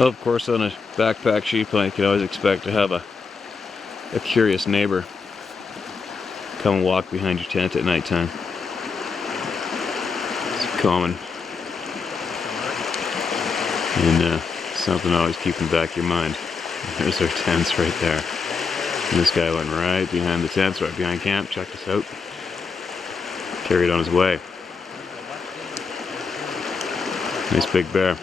Well, of course, on a backpack sheep hunt, you can always expect to have a curious neighbor come and walk behind your tent at nighttime. It's common. And something always keep in the back of your mind. There's our tents right there. And this guy went right behind the tents, right behind camp, checked us out, carried on his way. Nice big bear.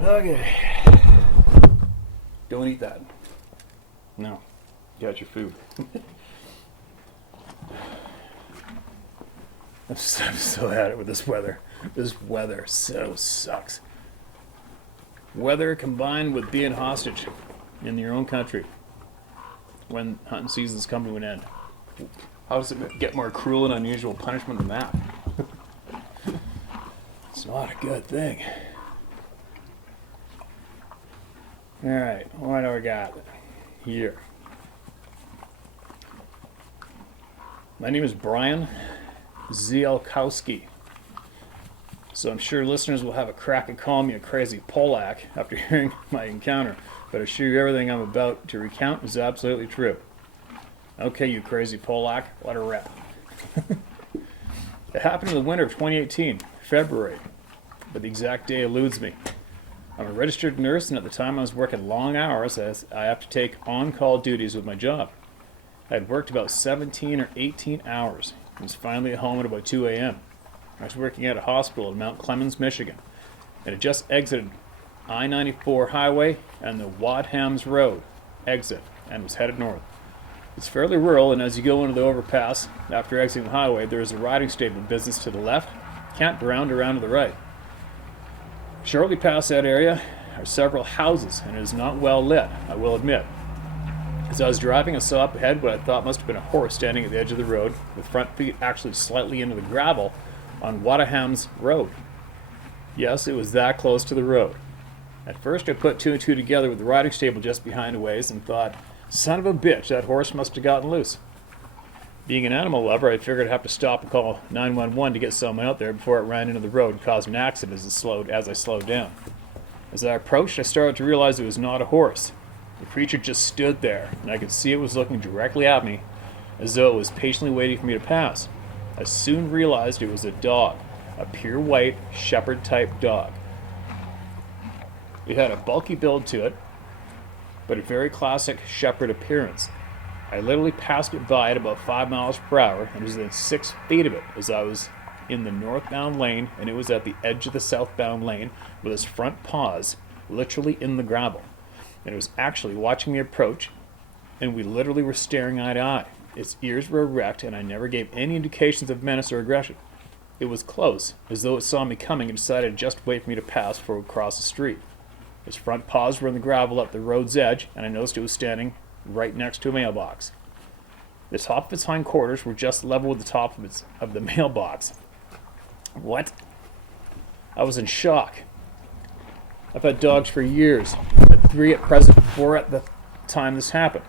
Okay. Don't eat that. No. Got your food. I'm so at it with this weather. This weather so sucks. Weather combined with being hostage in your own country when hunting season's come to an end. How does it get more cruel and unusual punishment than that? It's not a good thing. Alright, what do we got here? My name is Brian Zielkowski. So I'm sure listeners will have a crack at calling me a crazy Polak after hearing my encounter, but I assure you everything I'm about to recount is absolutely true. Okay, you crazy Polak, let her rip. It happened in the winter of 2018, February, but the exact day eludes me. I'm a registered nurse, and at the time I was working long hours as I have to take on-call duties with my job. I had worked about 17 or 18 hours and was finally at home at about 2 a.m. I was working at a hospital in Mount Clemens, Michigan, and had just exited I-94 highway and the Wadhams Road exit and was headed north. It's fairly rural, and as you go into the overpass after exiting the highway, there is a riding stable business to the left, campground around to the right. Shortly past that area are several houses, and it is not well lit, I will admit. As I was driving, I saw up ahead what I thought must have been a horse standing at the edge of the road, with front feet actually slightly into the gravel on Wadhams Road. Yes, it was that close to the road. At first I put two and two together with the riding stable just behind a ways and thought, son of a bitch, that horse must have gotten loose. Being an animal lover, I figured I'd have to stop and call 911 to get someone out there before it ran into the road and caused an accident as I slowed down. As I approached, I started to realize it was not a horse. The creature just stood there, and I could see it was looking directly at me, as though it was patiently waiting for me to pass. I soon realized it was a dog, a pure white, shepherd-type dog. It had a bulky build to it, but a very classic shepherd appearance. I literally passed it by at about 5 miles per hour and was within 6 feet of it as I was in the northbound lane, and it was at the edge of the southbound lane with its front paws literally in the gravel. And it was actually watching me approach, and we literally were staring eye to eye. Its ears were erect, and I never gave any indications of menace or aggression. It was close, as though it saw me coming and decided to just wait for me to pass before it would cross the street. Its front paws were in the gravel at the road's edge, and I noticed it was standing right next to a mailbox. The top of its hindquarters were just level with the top of the mailbox. What? I was in shock. I've had dogs for years. I had 3 at present, 4 at the time this happened.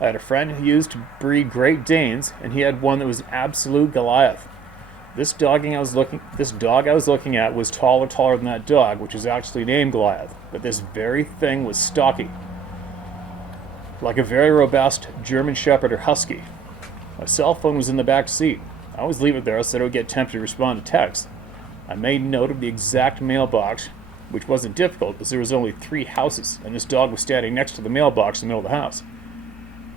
I had a friend who used to breed Great Danes, and he had one that was absolute Goliath. This dog I was looking at was taller than that dog, which was actually named Goliath. But this very thing was stocky, like a very robust German Shepherd or Husky. My cell phone was in the back seat. I always leave it there so I don't get tempted to respond to texts. I made note of the exact mailbox, which wasn't difficult because there was only 3 houses, and this dog was standing next to the mailbox in the middle of the house.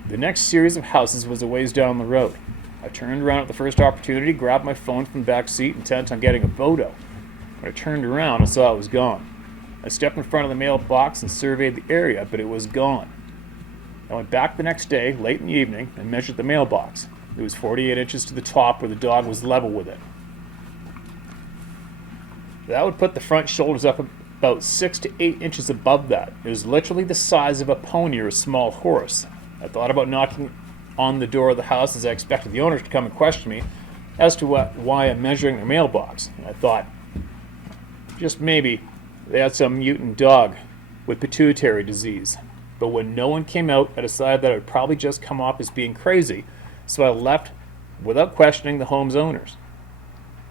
The next series of houses was a ways down the road. I turned around at the first opportunity, grabbed my phone from the back seat, intent on getting a photo. When I turned around, I saw it was gone. I stepped in front of the mailbox and surveyed the area, but it was gone. I went back the next day, late in the evening, and measured the mailbox. It was 48 inches to the top where the dog was level with it. That would put the front shoulders up about 6 to 8 inches above that. It was literally the size of a pony or a small horse. I thought about knocking on the door of the house as I expected the owners to come and question me as to why I'm measuring their mailbox. And I thought, just maybe, they had some mutant dog with pituitary disease. But when no one came out, I decided that I would probably just come off as being crazy, so I left without questioning the home's owners.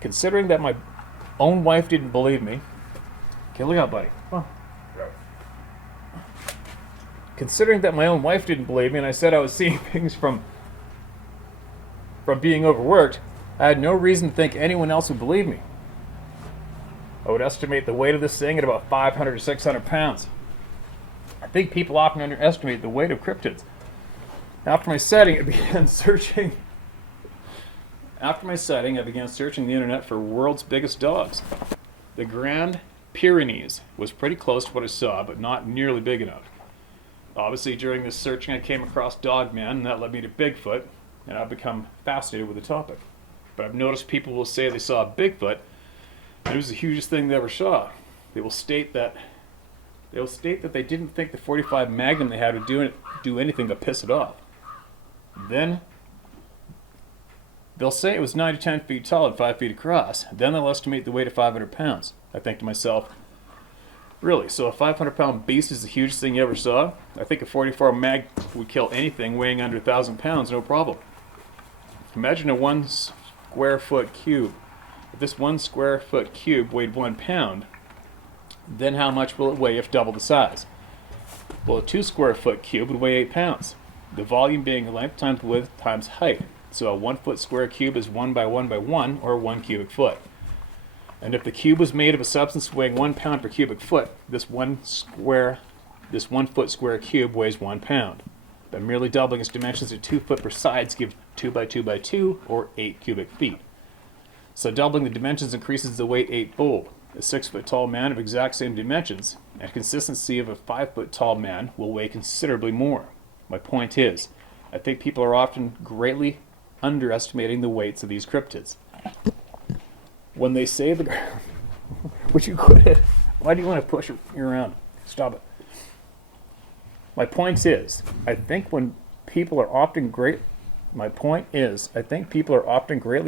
Considering that my own wife didn't believe me, okay, look out, buddy. Oh. Considering that my own wife didn't believe me and I said I was seeing things from being overworked, I had no reason to think anyone else would believe me. I would estimate the weight of this thing at about 500 to 600 pounds. I think people often underestimate the weight of cryptids. After my sighting, I began searching the internet for world's biggest dogs. The Grand Pyrenees was pretty close to what I saw, but not nearly big enough. Obviously, during this searching, I came across Dogman, and that led me to Bigfoot, and I've become fascinated with the topic. But I've noticed people will say they saw a Bigfoot, and it was the hugest thing they ever saw. They will state that they didn't think the .45 Magnum they had would do anything but piss it off. Then they'll say it was 9 to 10 feet tall and 5 feet across. Then they'll estimate the weight of 500 pounds. I think to myself, really? So a 500-pound beast is the hugest thing you ever saw? I think a .44 Mag would kill anything weighing under 1,000 pounds, no problem. Imagine a 1 square foot cube. If this 1 square foot cube weighed 1 pound, then how much will it weigh if double the size? Well, a 2 square foot cube would weigh 8 pounds. The volume being length times width times height. So a 1 foot square cube is 1 by 1 by 1, or 1 cubic foot. And if the cube was made of a substance weighing 1 pound per cubic foot, this 1 foot square cube weighs 1 pound. By merely doubling its dimensions to 2 foot per sides gives 2 by 2 by 2, or 8 cubic feet. So doubling the dimensions increases the weight 8-fold. A 6 foot tall man of exact same dimensions and consistency of a 5 foot tall man will weigh considerably more. My point is, I think people are often greatly underestimating the weights of these cryptids. When they say the... Would you quit it? Why do you want to push me around? Stop it. My point is, I think people are often greatly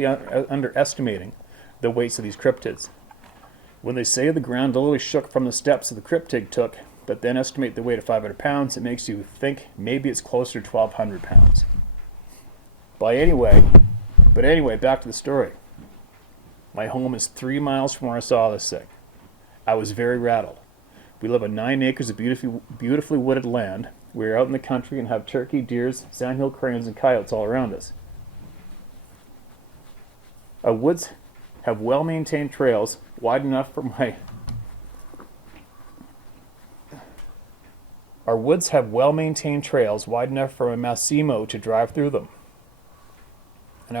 underestimating the weights of these cryptids. When they say the ground literally shook from the steps that the cryptid took, but then estimate the weight of 500 pounds, it makes you think maybe it's closer to 1,200 pounds. But anyway, back to the story. My home is 3 miles from where I saw this thing. I was very rattled. We live on 9 acres of beautifully wooded land. We are out in the country and have turkey, deers, sandhill cranes, and coyotes all around us. Our woods have well-maintained trails wide enough for my Massimo to drive through them. And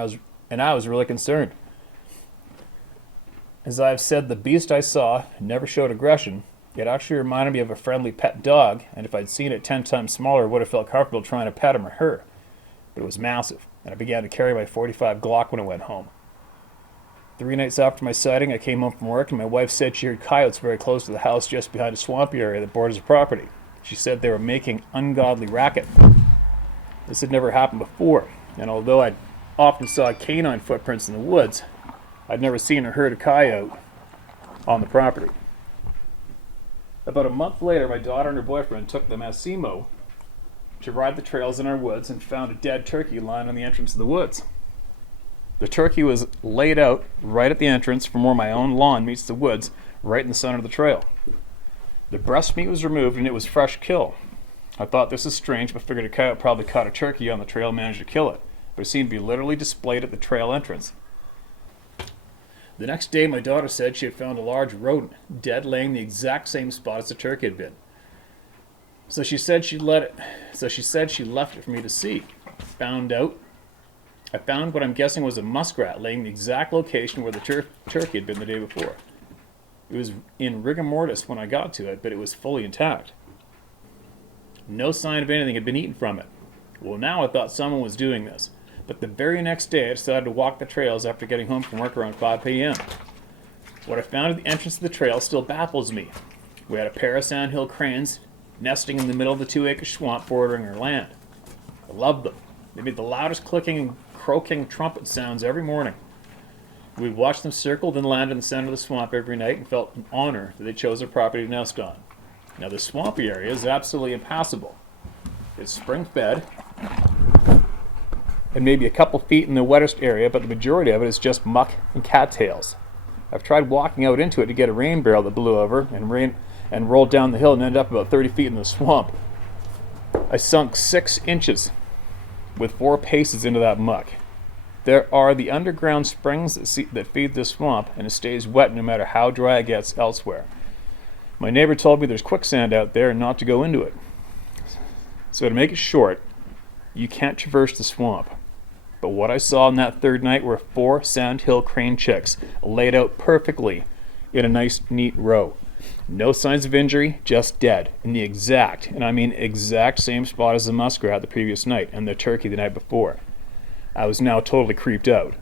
I was really concerned. As I have said, the beast I saw never showed aggression. It actually reminded me of a friendly pet dog, and if I'd seen it 10 times smaller, I would have felt comfortable trying to pet him or her. But it was massive, and I began to carry my .45 Glock when I went home. 3 nights after my sighting, I came home from work, and my wife said she heard coyotes very close to the house just behind a swampy area that borders the property. She said they were making ungodly racket. This had never happened before, and although I often saw canine footprints in the woods, I'd never seen or heard a coyote on the property. About a month later, my daughter and her boyfriend took the Massimo to ride the trails in our woods and found a dead turkey lying on the entrance of the woods. The turkey was laid out right at the entrance from where my own lawn meets the woods, right in the center of the trail. The breast meat was removed and it was fresh kill. I thought this is strange, but figured a coyote probably caught a turkey on the trail and managed to kill it. But it seemed to be literally displayed at the trail entrance. The next day, my daughter said she had found a large rodent dead, laying the exact same spot as the turkey had been. So she said she left it for me to see. I found what I'm guessing was a muskrat laying the exact location where the turkey had been the day before. It was in rigor mortis when I got to it, but it was fully intact. No sign of anything had been eaten from it. Well, now I thought someone was doing this. But the very next day, I decided to walk the trails after getting home from work around 5 p.m. What I found at the entrance of the trail still baffles me. We had a pair of sandhill cranes nesting in the middle of the 2-acre swamp bordering our land. I loved them. They made the loudest clicking and croaking trumpet sounds every morning. We'd watch them circle, then land in the center of the swamp every night and felt an honor that they chose their property to nest on. Now the swampy area is absolutely impassable. It's spring fed and maybe a couple feet in the wettest area, but the majority of it is just muck and cattails. I've tried walking out into it to get a rain barrel that blew over and rolled down the hill and ended up about 30 feet in the swamp. I sunk 6 inches with 4 paces into that muck. There are the underground springs that feed this swamp, and it stays wet no matter how dry it gets elsewhere. My neighbor told me there's quicksand out there and not to go into it. So to make it short, you can't traverse the swamp. But what I saw on that third night were 4 sandhill crane chicks laid out perfectly in a nice, neat row. No signs of injury, just dead, in the exact, and I mean exact same spot as the muskrat the previous night and the turkey the night before. I was now totally creeped out.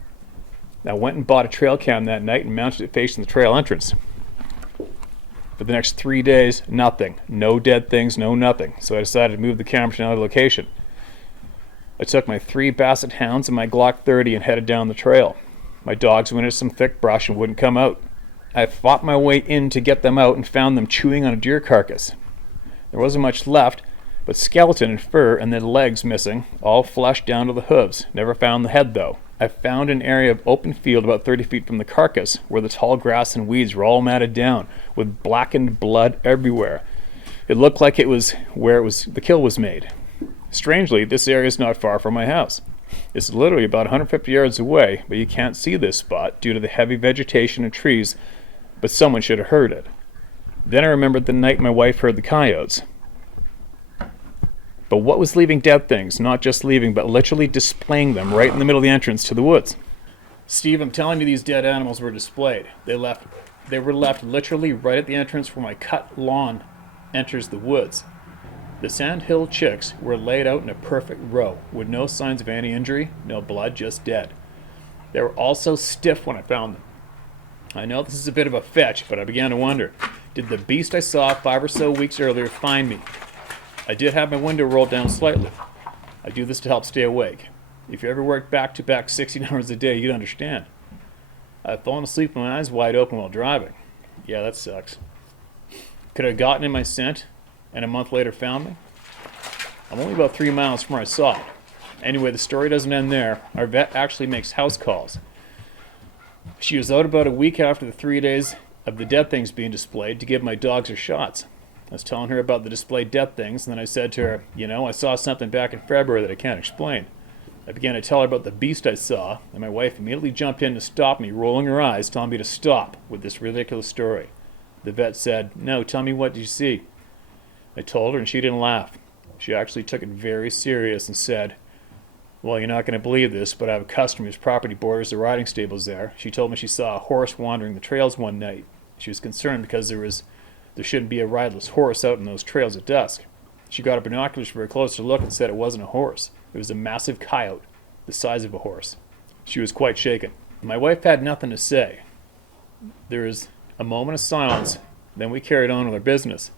I went and bought a trail cam that night and mounted it facing the trail entrance. For the next 3 days, nothing. No dead things, no nothing. So I decided to move the camera to another location. I took my 3 basset hounds and my Glock 30 and headed down the trail. My dogs went into some thick brush and wouldn't come out. I fought my way in to get them out and found them chewing on a deer carcass. There wasn't much left, but skeleton and fur and then legs missing, all flesh down to the hooves. Never found the head though. I found an area of open field about 30 feet from the carcass where the tall grass and weeds were all matted down with blackened blood everywhere. It looked like it was where the kill was made. Strangely, this area is not far from my house. It's literally about 150 yards away, but you can't see this spot due to the heavy vegetation and trees, but someone should have heard it. Then I remembered the night my wife heard the coyotes. But what was leaving dead things? Not just leaving, but literally displaying them right in the middle of the entrance to the woods. Steve, I'm telling you these dead animals were displayed. They were left literally right at the entrance where my cut lawn enters the woods. The sandhill chicks were laid out in a perfect row, with no signs of any injury, no blood, just dead. They were also stiff when I found them. I know this is a bit of a fetch, but I began to wonder, did the beast I saw 5 or so weeks earlier find me? I did have my window rolled down slightly. I do this to help stay awake. If you ever worked back-to-back 16 hours a day, you'd understand. I've fallen asleep with my eyes wide open while driving. Yeah, that sucks. Could I have gotten in my scent and a month later found me? I'm only about 3 miles from where I saw it. Anyway, the story doesn't end there. Our vet actually makes house calls. She was out about a week after the 3 days of the dead things being displayed to give my dogs their shots. I was telling her about the displayed dead things, and then I said to her, I saw something back in February that I can't explain. I began to tell her about the beast I saw, and my wife immediately jumped in to stop me, rolling her eyes, telling me to stop with this ridiculous story. The vet said, "No, tell me, what did you see?" I told her, and she didn't laugh. She actually took it very serious and said, "Well, you're not going to believe this, but I have a customer whose property borders the riding stables there. She told me she saw a horse wandering the trails one night. She was concerned because there shouldn't be a rideless horse out in those trails at dusk. She got her binoculars for a closer look and said it wasn't a horse. It was a massive coyote, the size of a horse." She was quite shaken. My wife had nothing to say. There was a moment of silence, then we carried on with our business.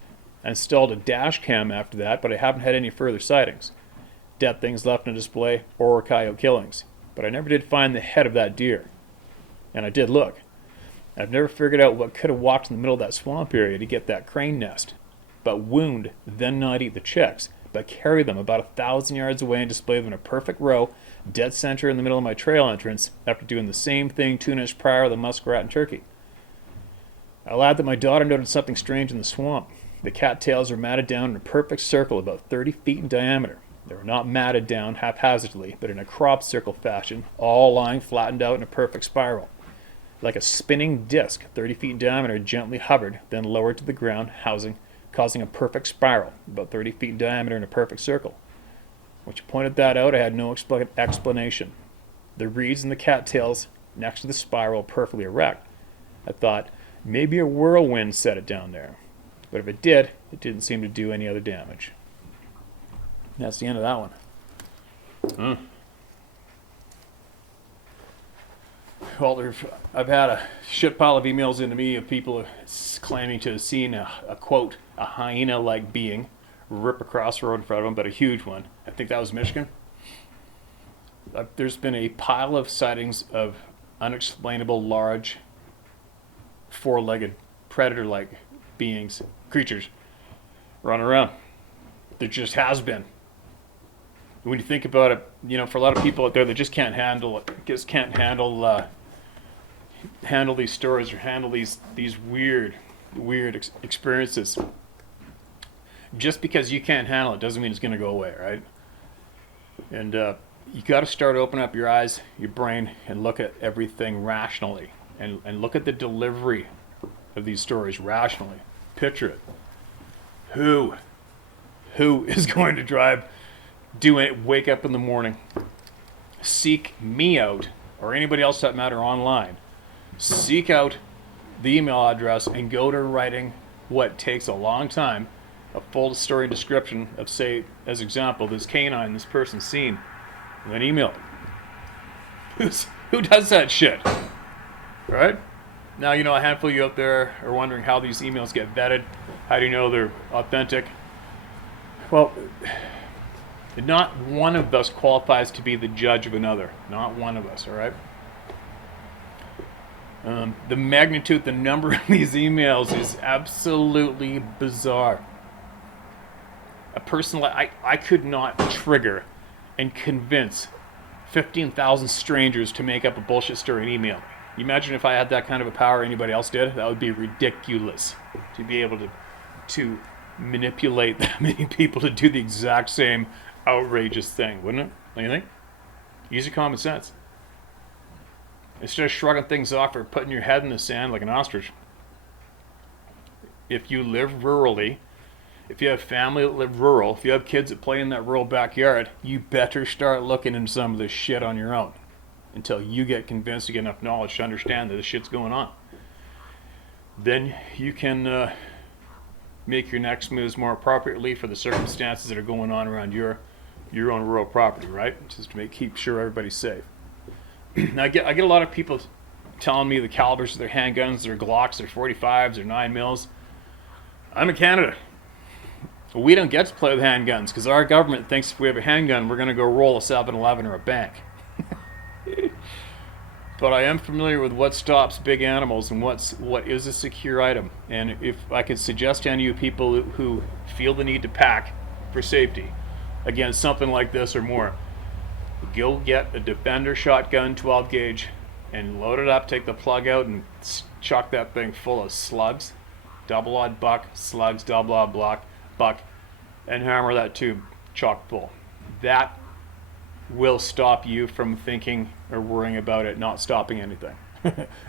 I installed a dash cam after that, but I haven't had any further sightings. Dead things left on display or coyote killings. But I never did find the head of that deer. And I did look. I've never figured out what could have walked in the middle of that swamp area to get that crane nest. But wound, then not eat the chicks, but carry them about 1,000 yards away and display them in a perfect row, dead center in the middle of my trail entrance, after doing the same thing 2 nights prior to the muskrat and turkey. I'll add that my daughter noted something strange in the swamp. The cattails were matted down in a perfect circle about 30 feet in diameter. They were not matted down haphazardly, but in a crop circle fashion, all lying flattened out in a perfect spiral. Like a spinning disc, 30 feet in diameter, gently hovered, then lowered to the ground, causing a perfect spiral, about 30 feet in diameter in a perfect circle. When she pointed that out, I had no explanation. The reeds and the cattails next to the spiral perfectly erect. I thought, maybe a whirlwind set it down there. But if it did, it didn't seem to do any other damage. And that's the end of that one. Well, I've had a shit pile of emails into me of people claiming to have seen a quote, a hyena-like being rip across the road in front of them, but a huge one. I think that was Michigan. There's been a pile of sightings of unexplainable large 4-legged predator-like beings, creatures, running around. There just has been. When you think about it, you know, for a lot of people out there that just can't handle it, just can't handle these stories or handle these weird experiences. Just because you can't handle it doesn't mean it's going to go away, right? And you got to start opening up your eyes, your brain, and look at everything rationally, and look at the delivery of these stories rationally. Picture it. Who is going to wake up in the morning, seek me out, or anybody else that matter online, seek out the email address and go to writing what takes a long time, a full story description of, say, as example, this canine this person's seen, and then email it. Who does that shit? Right? Now, you know, a handful of you out there are wondering how these emails get vetted. How do you know they're authentic? Well, not one of us qualifies to be the judge of another. Not one of us, all right? The magnitude, the number of these emails is absolutely bizarre. A person like I could not trigger and convince 15,000 strangers to make up a bullshit story and email me. You imagine if I had that kind of a power, anybody else did? That would be ridiculous to be able to manipulate that many people to do the exact same outrageous thing, wouldn't it? Don't you think? Use your common sense. Instead of shrugging things off or putting your head in the sand like an ostrich. If you live rurally, if you have family that live rural, if you have kids that play in that rural backyard, you better start looking into some of this shit on your own until you get convinced, you get enough knowledge to understand that this shit's going on. Then you can make your next moves more appropriately for the circumstances that are going on around your own rural property, right? Just to keep sure everybody's safe. Now, I get a lot of people telling me the calibers of their handguns, their Glocks, their 45s, their 9mm. I'm in Canada. We don't get to play with handguns because our government thinks if we have a handgun, we're going to go roll a 7-Eleven or a bank. But I am familiar with what stops big animals and what is a secure item. And if I could suggest to any of you people who feel the need to pack for safety against something like this or more, go get a Defender shotgun 12 gauge and load it up, take the plug out and chuck that thing full of slugs, double-aught buck, slugs, double-aught buck, and hammer that tube chock full. That will stop you from thinking or worrying about it not stopping anything.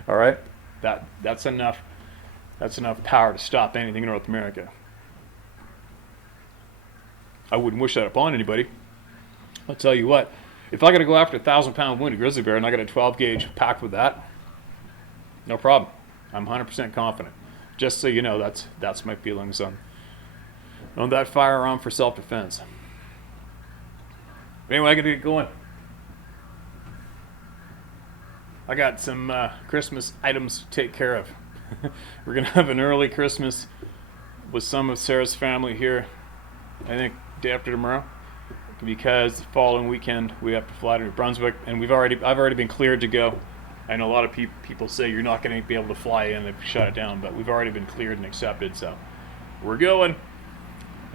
All right? That's enough power to stop anything in North America. I wouldn't wish that upon anybody. I'll tell you what, if I got to go after a 1,000-pound wounded grizzly bear and I got a 12 gauge packed with that, no problem. I'm 100% confident. Just so you know, that's my feelings on that firearm for self-defense. But anyway, I got to get going. I got some Christmas items to take care of. We're going to have an early Christmas with some of Sarah's family here, I think day after tomorrow, because the following weekend we have to fly to New Brunswick, and I've already been cleared to go. I know a lot of people say you're not going to be able to fly in, they've shut it down, but we've already been cleared and accepted, so we're going.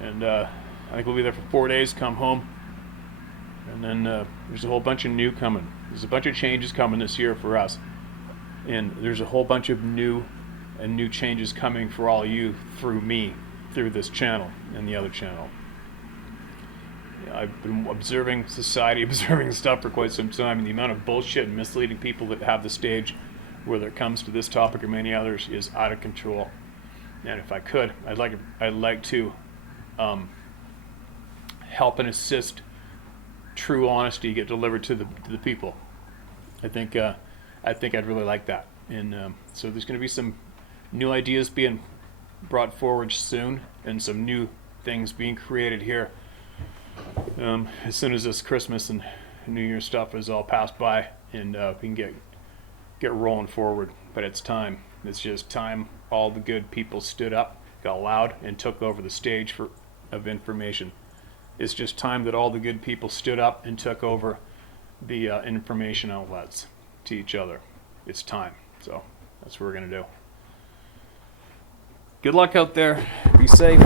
And I think we'll be there for 4 days, come home, and then there's a whole bunch of new coming. There's a bunch of changes coming this year for us, and there's a whole bunch of new changes coming for all of you through me, through this channel and the other channel. I've been observing society, observing stuff for quite some time, and the amount of bullshit and misleading people that have the stage, whether it comes to this topic or many others, is out of control. And if I could, I'd like to help and assist true honesty get delivered to the people. I think I'd really like that. And so there's going to be some new ideas being brought forward soon, and some new things being created here. As soon as this Christmas and New Year stuff is all passed by, and we can get rolling forward. But it's time. It's just time. All the good people stood up, got loud, and took over the stage of information. It's just time that all the good people stood up and took over the information outlets to each other. It's time. So that's what we're gonna do. Good luck out there. Be safe.